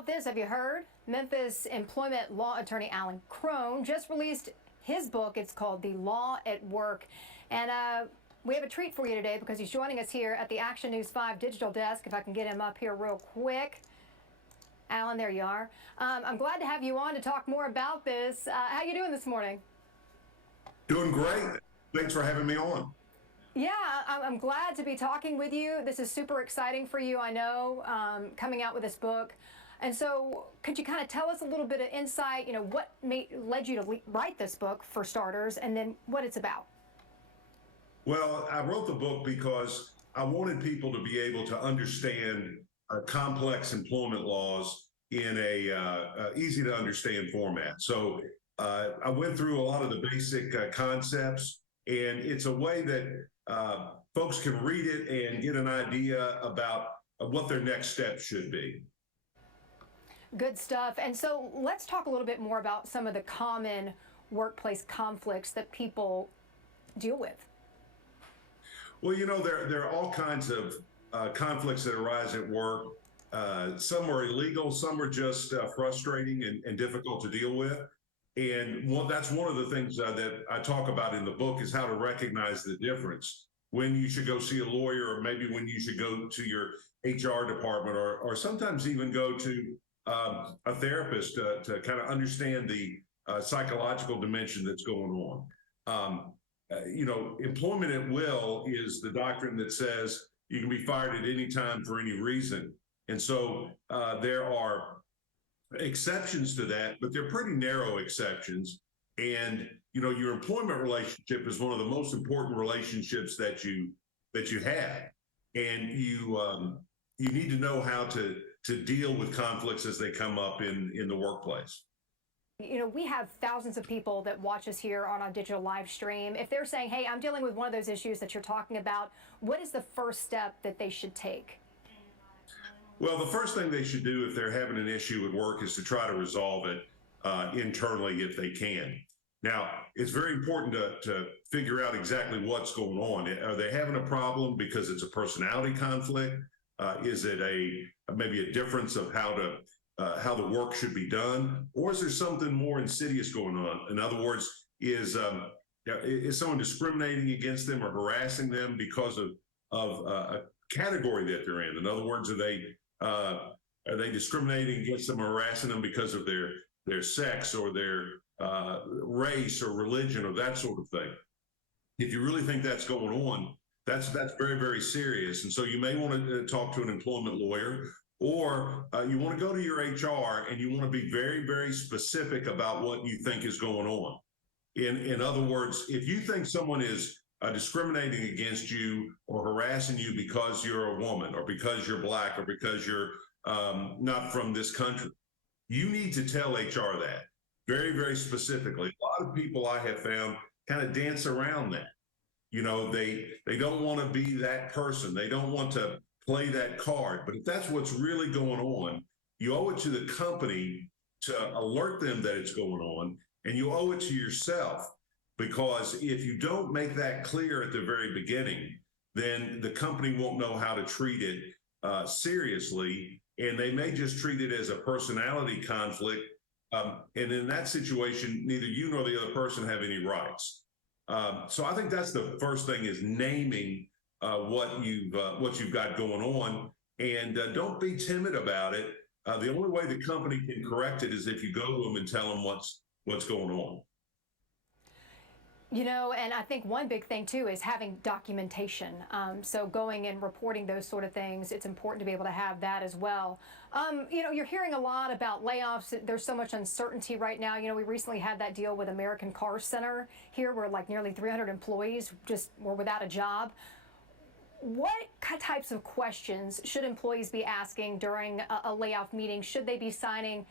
about this? Have you heard? Memphis employment law attorney Alan Crone just released his book. It's called The Law at Work. And we have a treat for you today because he's joining us here at the Action News 5 digital desk. If I can get him up here real quick. Alan, there you are. I'm glad to have you on to talk more about this. How you doing this morning? Doing great. Thanks for having me on. Yeah, I'm glad to be talking with you. This is super exciting for you, I know, coming out with this book. And so could you kind of tell us a little bit of insight, what led you to write this book, for starters, and then what it's about? Well, I wrote the book because I wanted people to be able to understand complex employment laws in a easy to understand format. So I went through a lot of the basic concepts, and it's a way that folks can read it and get an idea about what their next steps should be. Good stuff. And so let's talk a little bit more about some of the common workplace conflicts that people deal with. Well, there are all kinds of conflicts that arise at work. Some are illegal, some are just frustrating and difficult to deal with. And that's one of the things that I talk about in the book is how to recognize the difference when you should go see a lawyer, or maybe when you should go to your HR department, or sometimes even go to a therapist to kind of understand the psychological dimension that's going on. Employment at will is the doctrine that says you can be fired at any time for any reason. And so there are exceptions to that, but they're pretty narrow exceptions. And, your employment relationship is one of the most important relationships that you have. And you need to know how to deal with conflicts as they come up in the workplace. We have thousands of people that watch us here on our digital live stream. If they're saying, hey, I'm dealing with one of those issues that you're talking about, what is the first step that they should take? Well, the first thing they should do if they're having an issue at work is to try to resolve it internally if they can. Now, it's very important to figure out exactly what's going on. Are they having a problem because it's a personality conflict? Is it maybe a difference of how the work should be done? Or is there something more insidious going on? In other words, is someone discriminating against them or harassing them because of a category that they're in? In other words, are they discriminating against them or harassing them because of their sex or their race or religion or that sort of thing? If you really think that's going on, that's very, very serious. And so you may want to talk to an employment lawyer, or you want to go to your HR and you want to be very, very specific about what you think is going on. In other words, if you think someone is discriminating against you or harassing you because you're a woman or because you're Black or because you're not from this country, you need to tell HR that very, very specifically. A lot of people I have found kind of dance around that. They don't want to be that person. They don't want to play that card. But if that's what's really going on, you owe it to the company to alert them that it's going on, and you owe it to yourself, because if you don't make that clear at the very beginning, then the company won't know how to treat it seriously, and they may just treat it as a personality conflict. And in that situation, neither you nor the other person have any rights. So I think that's the first thing, is naming what you've got going on, and don't be timid about it. The only way the company can correct it is if you go to them and tell them what's going on. And I think one big thing too is having documentation. So going and reporting those sort of things, it's important to be able to have that as well. You're hearing a lot about layoffs. There's so much uncertainty right now. We recently had that deal with American Car Center here, where like nearly 300 employees just were without a job. What types of questions should employees be asking during a layoff meeting? Should they be signing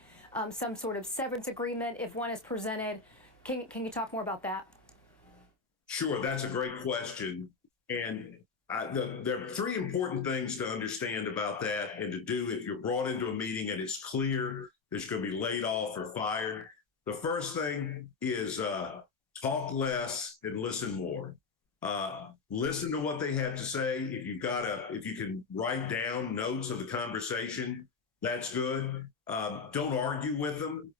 some sort of severance agreement if one is presented? Can you talk more about that? Sure, that's a great question. And there are three important things to understand about that and to do if you're brought into a meeting and it's clear that you're going to be laid off or fired. The first thing is talk less and listen more. Listen to what they have to say. If you can write down notes of the conversation, That's good. Don't argue with them.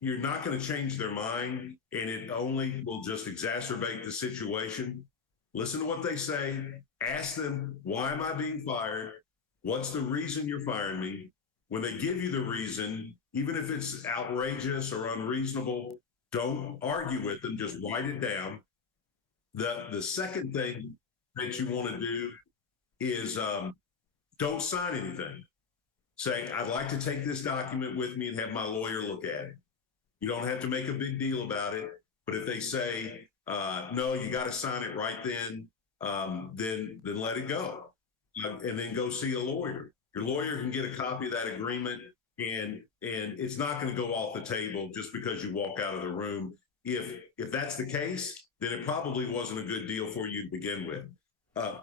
You're not going to change their mind, and it only will just exacerbate the situation. Listen to what they say. Ask them, why am I being fired? What's the reason you're firing me? When they give you the reason, even if it's outrageous or unreasonable, don't argue with them. Just write it down. The second thing that you want to do is don't sign anything. Say, I'd like to take this document with me and have my lawyer look at it. You don't have to make a big deal about it. But if they say, no, you got to sign it right then let it go. And then go see a lawyer. Your lawyer can get a copy of that agreement, and it's not going to go off the table just because you walk out of the room. If that's the case, then it probably wasn't a good deal for you to begin with.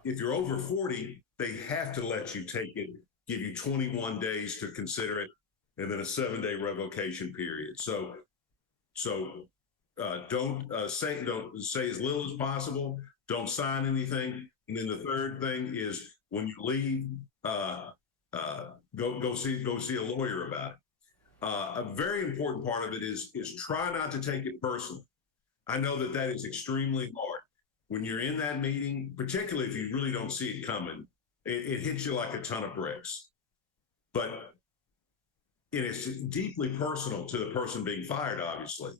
If you're over 40, they have to let you take it, give you 21 days to consider it, and then a 7-day revocation period. So don't say as little as possible. Don't sign anything. And then the third thing is when you leave, go see a lawyer about it. A very important part of it is try not to take it personally. I know that is extremely hard. When you're in that meeting, particularly if you really don't see it coming, it hits you like a ton of bricks. But it's deeply personal to the person being fired, obviously.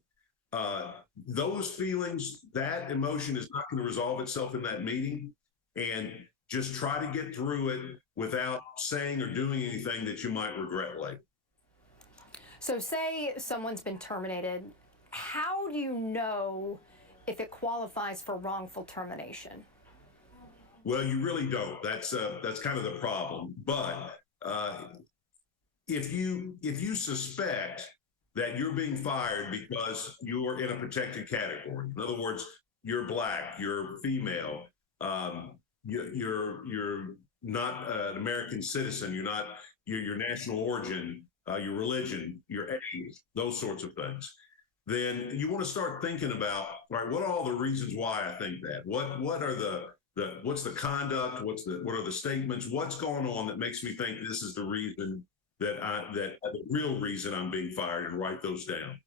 Those feelings, that emotion is not going to resolve itself in that meeting. And just try to get through it without saying or doing anything that you might regret later. So say someone's been terminated. How do you know if it qualifies for wrongful termination? Well, you really don't. That's kind of the problem. But if you suspect that you're being fired because you're in a protected category, in other words, you're Black, you're female, you're not an American citizen, you're not your national origin, your religion, your age, those sorts of things, then you want to start thinking about, all right, what are all the reasons why I think that? What are what's the conduct? What are the statements? What's going on that makes me think this is the reason that the real reason I'm being fired, and write those down.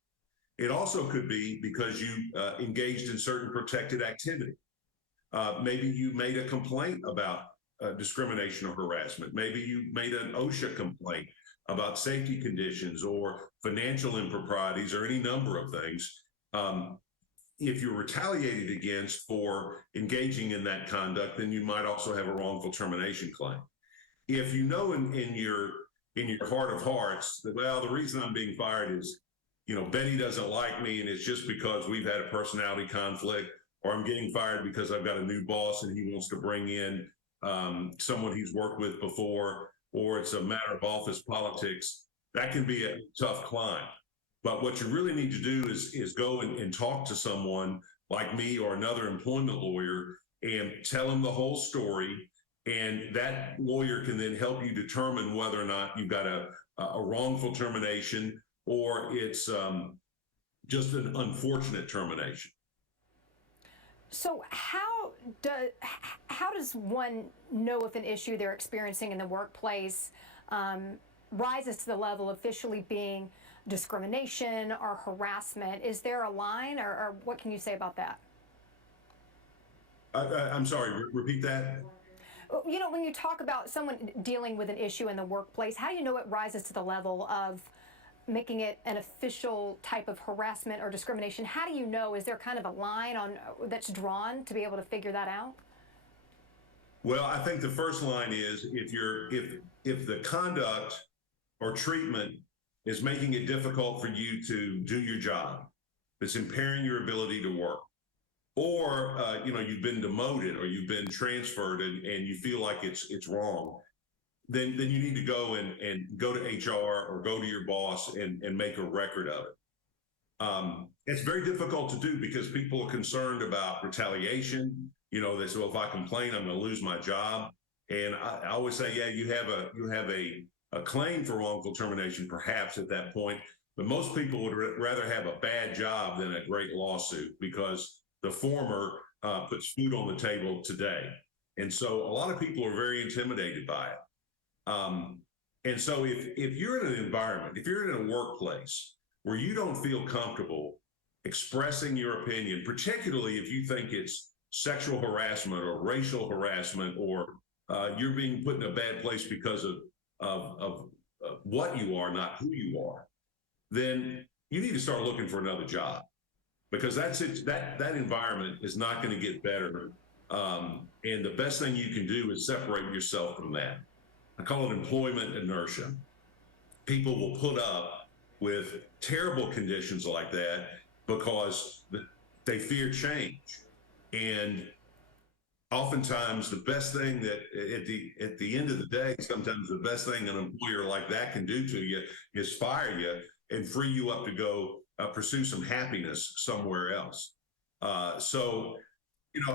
It also could be because you engaged in certain protected activity. Maybe you made a complaint about discrimination or harassment. Maybe you made an OSHA complaint about safety conditions or financial improprieties or any number of things. If you're retaliated against for engaging in that conduct, then you might also have a wrongful termination claim. If you know in your heart of hearts that, well, the reason I'm being fired is, Betty doesn't like me, and it's just because we've had a personality conflict, or I'm getting fired because I've got a new boss and he wants to bring in someone he's worked with before, or it's a matter of office politics, that can be a tough climb. But what you really need to do is go and talk to someone like me or another employment lawyer and tell them the whole story. And that lawyer can then help you determine whether or not you've got a wrongful termination or it's just an unfortunate termination. So how does one know if an issue they're experiencing in the workplace rises to the level of officially being discrimination or harassment? Is there a line, or what can you say about that? I'm sorry, repeat that. When you talk about someone dealing with an issue in the workplace, how do you know it rises to the level of making it an official type of harassment or discrimination? How do you know? Is there kind of a line that's drawn to be able to figure that out? Well, I think the first line is if the conduct or treatment is making it difficult for you to do your job, it's impairing your ability to work, or you've been demoted or you've been transferred and you feel like it's wrong, then you need to go and go to HR or go to your boss and make a record of it. It's very difficult to do because people are concerned about retaliation. They say, well, if I complain, I'm going to lose my job. And I always say, yeah, you have a claim for wrongful termination, perhaps at that point. But most people would rather have a bad job than a great lawsuit, because the former puts food on the table today. And so a lot of people are very intimidated by it. And so if you're in an environment, if you're in a workplace where you don't feel comfortable expressing your opinion, particularly if you think it's sexual harassment or racial harassment, or you're being put in a bad place because of what you are, not who you are, then you need to start looking for another job, because that's it. That environment is not going to get better. And the best thing you can do is separate yourself from that. I call it employment inertia. People will put up with terrible conditions like that because they fear change. And oftentimes the best thing that at the end of the day, sometimes the best thing an employer like that can do to you is fire you and free you up to go pursue some happiness somewhere else. So,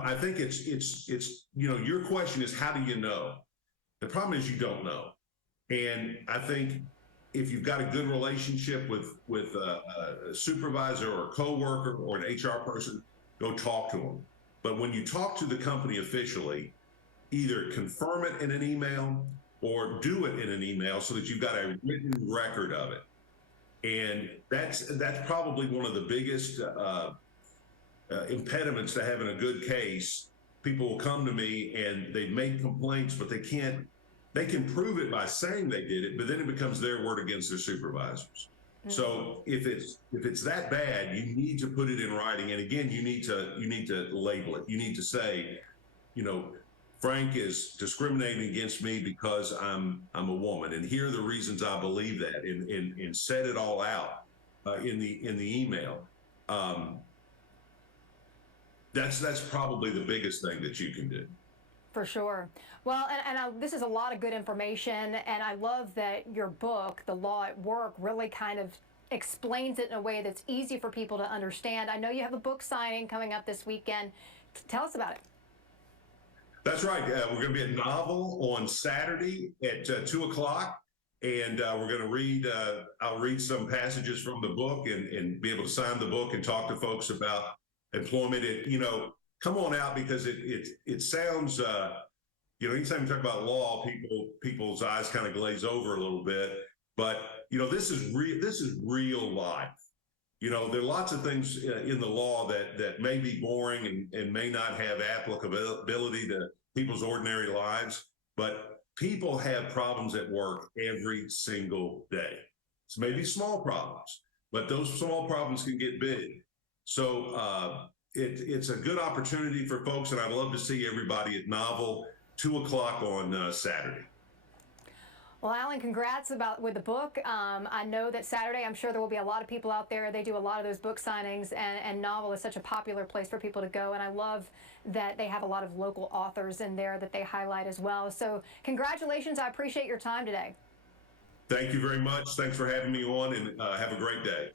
I think it's your question is, how do you know? The problem is you don't know. And I think if you've got a good relationship with a supervisor or a coworker or an HR person, go talk to them. But when you talk to the company officially, either confirm it in an email or do it in an email so that you've got a written record of it. And that's probably one of the biggest impediments to having a good case. People will come to me and they've made complaints, but they can prove it by saying they did it, but then it becomes their word against their supervisors. Mm-hmm. So if it's that bad, you need to put it in writing. And again, you need to label it. You need to say, Frank is discriminating against me because I'm a woman, and here are the reasons I believe that, and set it all out in the email. That's probably the biggest thing that you can do. For sure. Well, this is a lot of good information, and I love that your book, The Law at Work, really kind of explains it in a way that's easy for people to understand. I know you have a book signing coming up this weekend. Tell us about it. That's right. We're going to be at Novel on Saturday at 2 o'clock, and we're going to read, I'll read some passages from the book and be able to sign the book and talk to folks about employment. Come on out, because it sounds, anytime you talk about law, people's eyes kind of glaze over a little bit. But this is real life. There are lots of things in the law that may be boring and may not have applicability to people's ordinary lives, but people have problems at work every single day. It's maybe small problems, but those small problems can get big. So it's a good opportunity for folks, and I'd love to see everybody at Novel, 2 o'clock on Saturday. Well, Alan, congrats with the book. I know that Saturday, I'm sure there will be a lot of people out there. They do a lot of those book signings, and Novel is such a popular place for people to go. And I love that they have a lot of local authors in there that they highlight as well. So congratulations. I appreciate your time today. Thank you very much. Thanks for having me on, and have a great day.